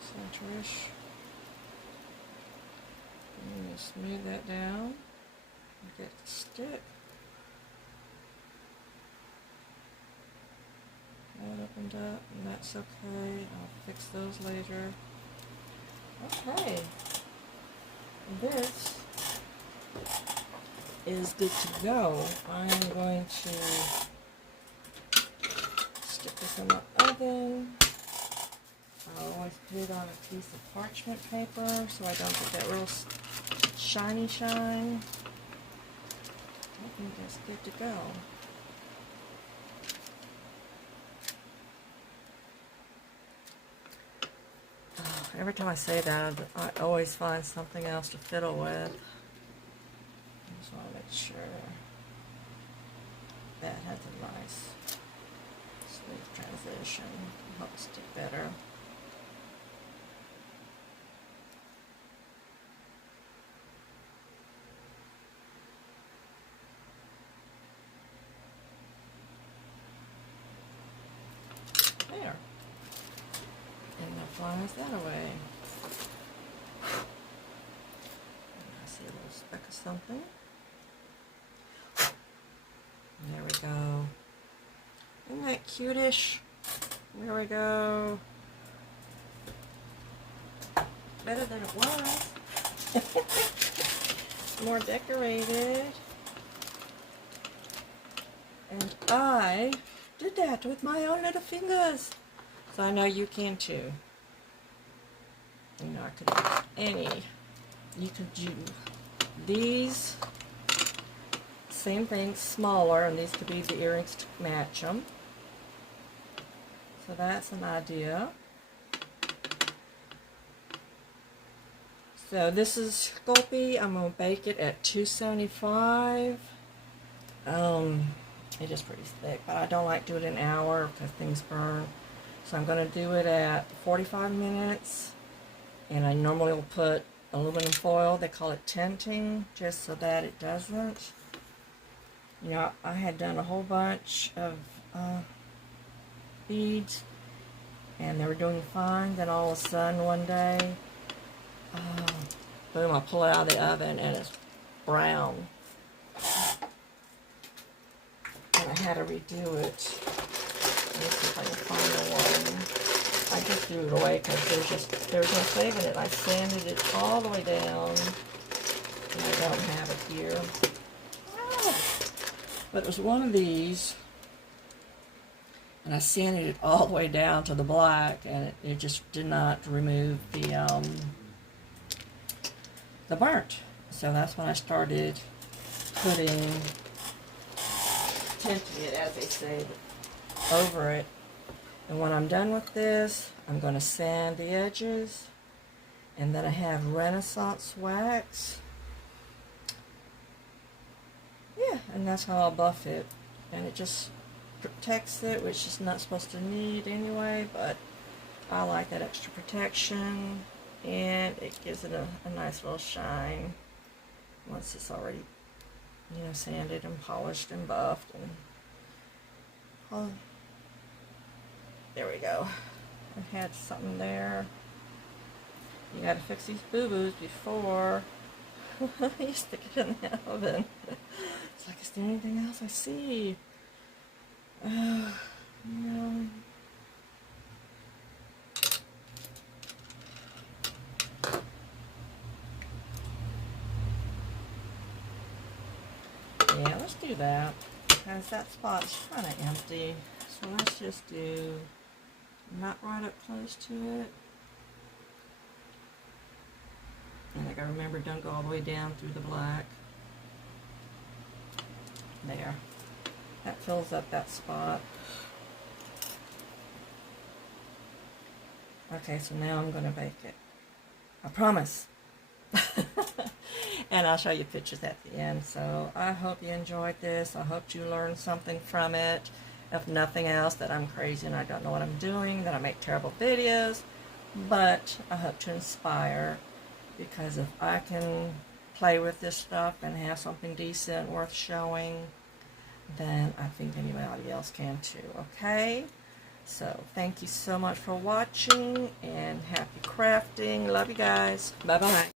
center-ish. I'm going to smooth that down and get the stick. That opened up, and that's okay. I'll fix those later. Okay. This is good to go. I'm going to stick this in the oven. I'll always put it on a piece of parchment paper so I don't get that real shiny shine. I think that's good to go. Every time I say that, I always find something else to fiddle with. I just want to make sure that has a nice smooth transition. Helps stick better. flies that away. I see a little speck of something. There we go. Isn't that cutish? There we go. Better than it was. More decorated. And I did that with my own little fingers. So I know you can too. You know, I could do any. You could do these. Same thing, smaller, and these could be the earrings to match them. So that's an idea. So this is Sculpey. I'm going to bake it at 275. It is pretty thick, but I don't like doing it an hour because things burn. So I'm going to do it at 45 minutes. And I normally will put aluminum foil. They call it tinting, just so that it doesn't. You know, I had done a whole bunch of beads, and they were doing fine. Then all of a sudden one day, boom, I pull it out of the oven and it's brown. And I had to redo it. Let me see if I can find the one. I just threw it away because there's no saving it. I sanded it all the way down, and I don't have it here. But it was one of these, and I sanded it all the way down to the black, and it just did not remove the burnt. So that's when I started putting, tinting it, as they say, over it. And when I'm done with this, I'm going to sand the edges, and then I have Renaissance wax. Yeah, and that's how I'll buff it. And it just protects it, which is not supposed to need anyway, but I like that extra protection, and it gives it a nice little shine once it's already, you know, sanded and polished and buffed. And oh, there we go. I had something there. You gotta fix these boo-boos before you stick it in the oven. It's like, is there anything else I see? No. Yeah, let's do that, because that spot's kind of empty. So let's just do not right up close to it. And I gotta remember, don't go all the way down through the black. There. That fills up that spot. Okay, so now I'm gonna bake it. I promise. And I'll show you pictures at the end. So I hope you enjoyed this. I hope you learned something from it. If nothing else, that I'm crazy and I don't know what I'm doing, that I make terrible videos. But I hope to inspire, because if I can play with this stuff and have something decent worth showing, then I think anybody else can too, okay? So thank you so much for watching, and happy crafting. Love you guys. Bye-bye.